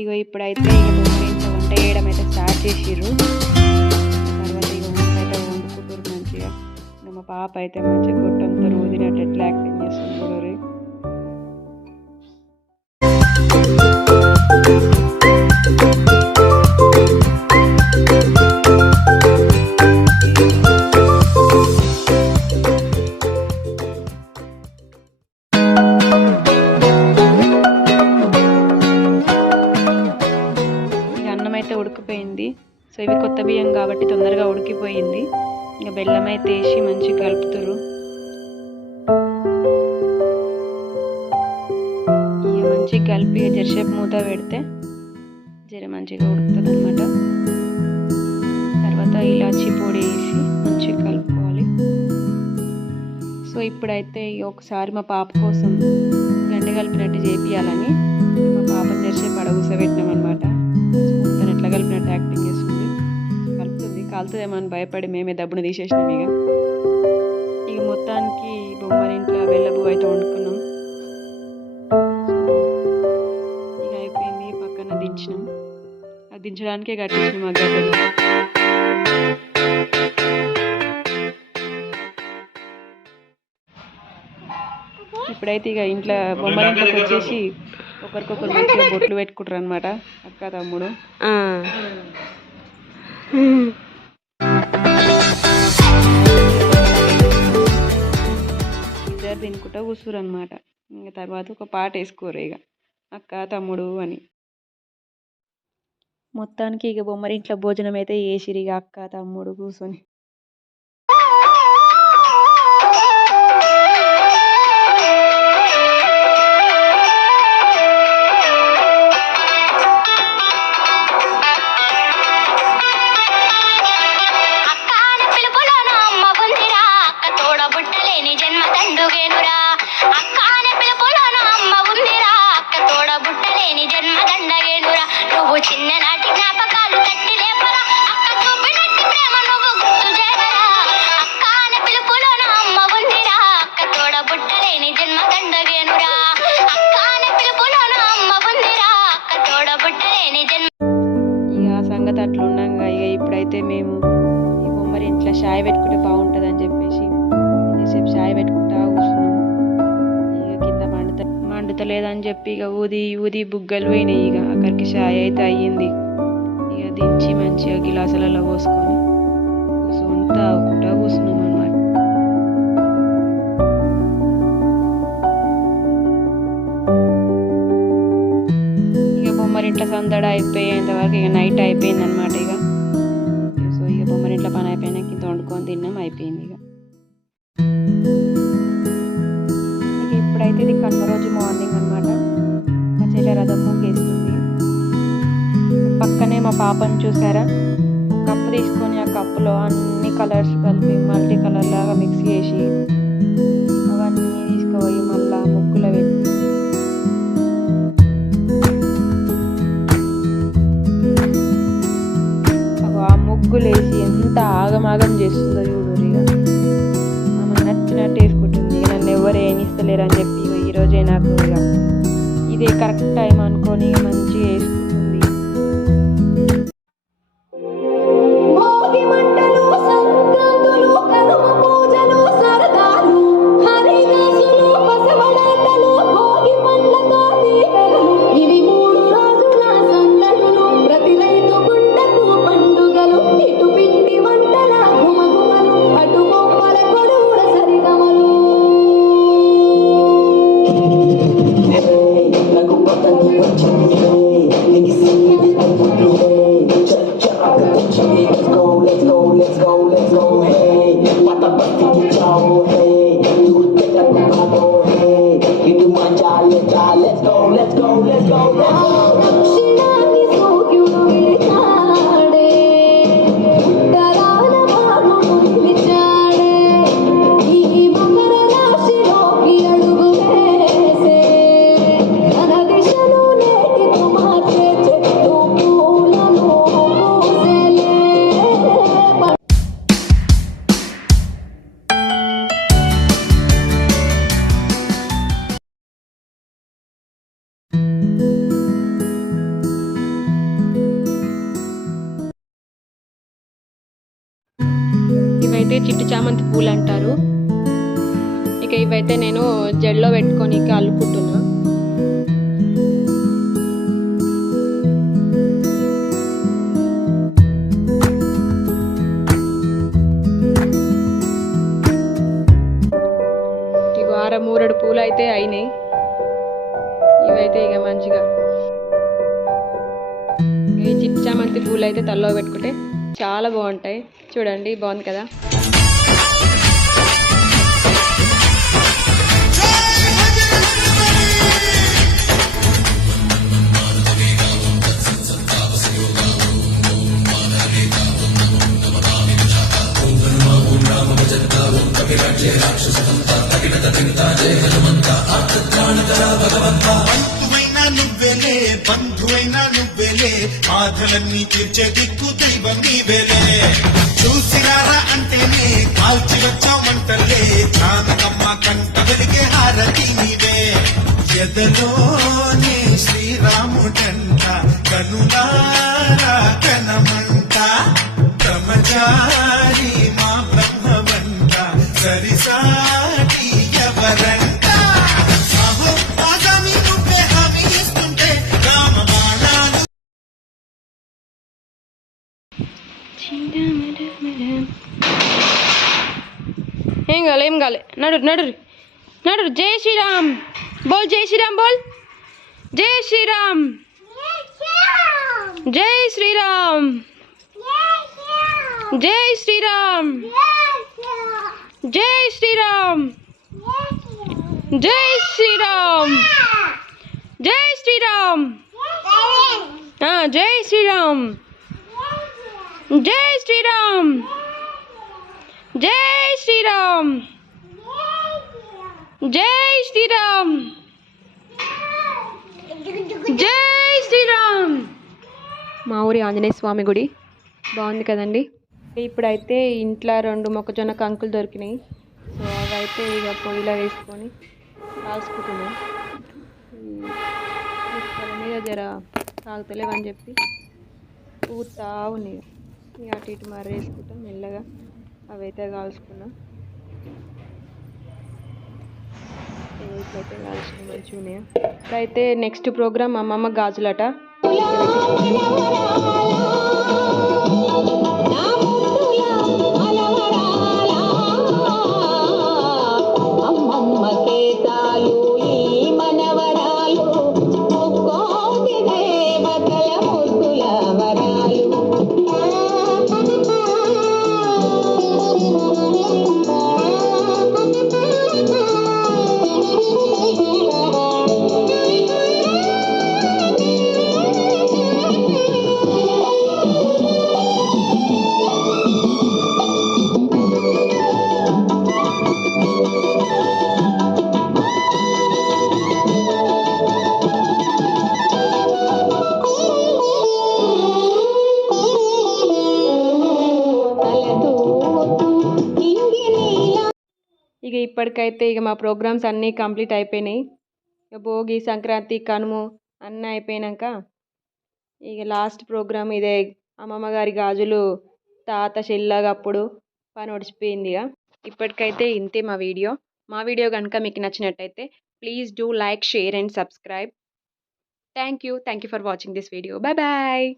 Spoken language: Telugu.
ఇగో ఇప్పుడైతే ఇక బొమ్మలు వంట చేయడం అయితే స్టార్ట్ చేసిర్రు. తర్వాత ఇక వంట అయితే వండుకుంటారు మంచిగా. మా పాప అయితే మంచిగా గుట్టంతో రోజునట్టు ఎట్లా కొత్త బియ్యం కాబట్టి తొందరగా ఉడికిపోయింది. ఇక బెల్లం అయితే వేసి మంచిగా కలుపుతురు ఇక మంచిగా కలిపి ఇక జరసేపు మూత పెడితే జర మంచిగా ఉడుకుతుంది అనమాట తర్వాత ఇలాచి పొడి వేసి మంచిగా కలుపుకోవాలి. సో ఇప్పుడైతే ఒకసారి మా పాప కోసం గంట కలిపినట్టు చేపియాలని. మా పాప జరసేపు అడ అనమాట కాలుతుందేమో అని భయపడి మేమే దబ్బును తీసేసినాం ఇక. ఇక మొత్తానికి బొమ్మరి ఇంట్లో వెళ్ళబు అయితే వండుకున్నాం. ఇక అయిపోయింది పక్కన దించినాం. అది దించడానికే కట్టించినాం ఆ గడ్డలు. ఇప్పుడైతే ఇక ఇంట్లో బొమ్మల ఇంట్లోకి వచ్చేసి ఒకరికొకరు మంచిగా బొట్లు పెట్టుకుంటారు అనమాట అక్క తమ్ముడు. ఇద్దరు తినుకుంటా కూర్చురు అనమాట ఇంకా తర్వాత ఒక పాట వేసుకోరు ఇక అక్క తమ్ముడు అని. మొత్తానికి ఇక బొమ్మరి ఇంట్లో భోజనం అయితే వేసిరు ఇక అక్క తమ్ముడు కూర్చొని తోడబుట్టలేని జన్మ నువ్వు చిన్ననాటి జ్ఞాపకాలు తట్టి లేపరా. అక్క చూపినట్టి ప్రేమ నువ్వు గుర్తు చేయరా. అక్క అనే అమ్మ ఉందిరా. అక్క తోడబుట్టలేని జన్మ దండగేనురా. అక్క అనే అమ్మ ఉందిరా. అక్క తోడబుట్టలేని జన్మ ఇక సంగతి అట్లా ఇక ఇప్పుడైతే మేము ఈ బొమ్మరి ఇంట్లో షాయ్ పెట్టుకుంటే బాగుంటుంది అని చెప్పేసి లేదని చెప్పి ఇక ఊది ఊది బుగ్గలు పోయినాయి. ఇక అక్కడికి షాయ్ అయితే అయ్యింది. ఇక దించి మంచిగా గిలాసులలో పోసుకొని కూర్చుంటా తాగుకుంటా కూర్చున్నాం అనమాట ఇక బొమ్మరింట్ల సందడ అయిపోయేంత వరకు ఇక నైట్ అయిపోయింది అనమాట ఇక. సో ఇక బొమ్మరింట్ల పని అయిపోయినాక ఇంత వండుకొని తిన్నాం అయిపోయింది ఇక. మా చెల్లె పక్కనే మా పాపని చూసారా? కప్పు తీసుకొని ఆ కప్పులో అన్ని కలర్స్ కలిపి మల్టీ కలర్ లాగా మిక్స్ చేసి అవన్నీ తీసుకుపోయి మళ్ళా ముగ్గులో పెట్టి. అగో ఆ ముగ్గులు వేసి ఎంత ఆగమాగం చేస్తుందో చూడు ఆమె నచ్చినట్టు వేసుకుంటుంది. నన్ను ఎవరు ఏమిస్తలేరు అని చెప్పి ఈరోజే నాకు ఇక ఇది కరెక్ట్ టైం అనుకొని మంచి చామంతి పూలు అంటారు. ఇక ఇవైతే నేను జడ్లో పెట్టుకొని ఇక అల్లుకుంటున్నా. వారం మూరడు పూలు అయితే అయినాయి. ఇవైతే ఇక మంచిగా. ఈ చామంతి పూలు అయితే తల్లో పెట్టుకుంటే చాలా బాగుంటాయి. చూడండి బాగుంది కదా? బాధలన్నీ తీర్చే దిక్కు దైవం నీవెలే. చూసినారా అంటేనే కాల్చి వచ్చామంటలే చానకమ్మ కంట వెలిగే హారతి నీవే. ఎదలోనే శ్రీరాముడంట కనులారా కనమంట బ్రహ్మచారి మా బ్రహ్మవంట సరిసా ఏం కాలే ఏం కాలే నడు నడు నడు జై శ్రీరామ్ బోల్ జై శ్రీరామ్ బోల్ జై శ్రీరామ్ జై శ్రీరామ్ జై శ్రీరామ్ జై శ్రీరామ్ జై శ్రీరామ్ జై శ్రీరామ్ ఆ, జై శ్రీరామ్ జై శ్రీరామ్ జై శ్రీరామ్ జై శ్రీరామ్. జై శ్రీరామ్. మా ఊరి ఆంజనేయ స్వామి గుడి. బాగుంది కదండి? ఇప్పుడైతే ఇంట్లో రెండు మొక్కజొన్న కంకులు దొరికినాయి. సో అవైతే ఇక పొయ్యిలో వేసుకొని కాల్చుకుంటున్నాం. మీద జర తాగుతలేవని చెప్పి ఊతా ఉన్నాయి ఇక అటు ఇటు మర్రేసుకుంటాం మెల్లగా. అవైతే కాల్చుకున్నాం ఇగో ఇట్లయితే కాల్చిన మంచిగా ఉన్నాయి? ఇప్పుడైతే నెక్స్ట్ ప్రోగ్రామ్ అమ్మమ్మ గాజులట. ఇప్పటికైతే ఇక మా ప్రోగ్రామ్స్ అన్నీ కంప్లీట్ అయిపోయినాయి. ఇక భోగి సంక్రాంతి కనుము అన్నీ అయిపోయినాక ఇక లాస్ట్ ప్రోగ్రామ్ ఇదే అమ్మమ్మ గారి గాజులు తాత చెల్లగప్పుడు పని ఒడిచిపోయింది ఇక. ఇప్పటికైతే ఇంతే మా వీడియో. మా వీడియో కనుక మీకు నచ్చినట్టయితే please do like share and subscribe. Thank you. Thank you for watching this video. Bye bye.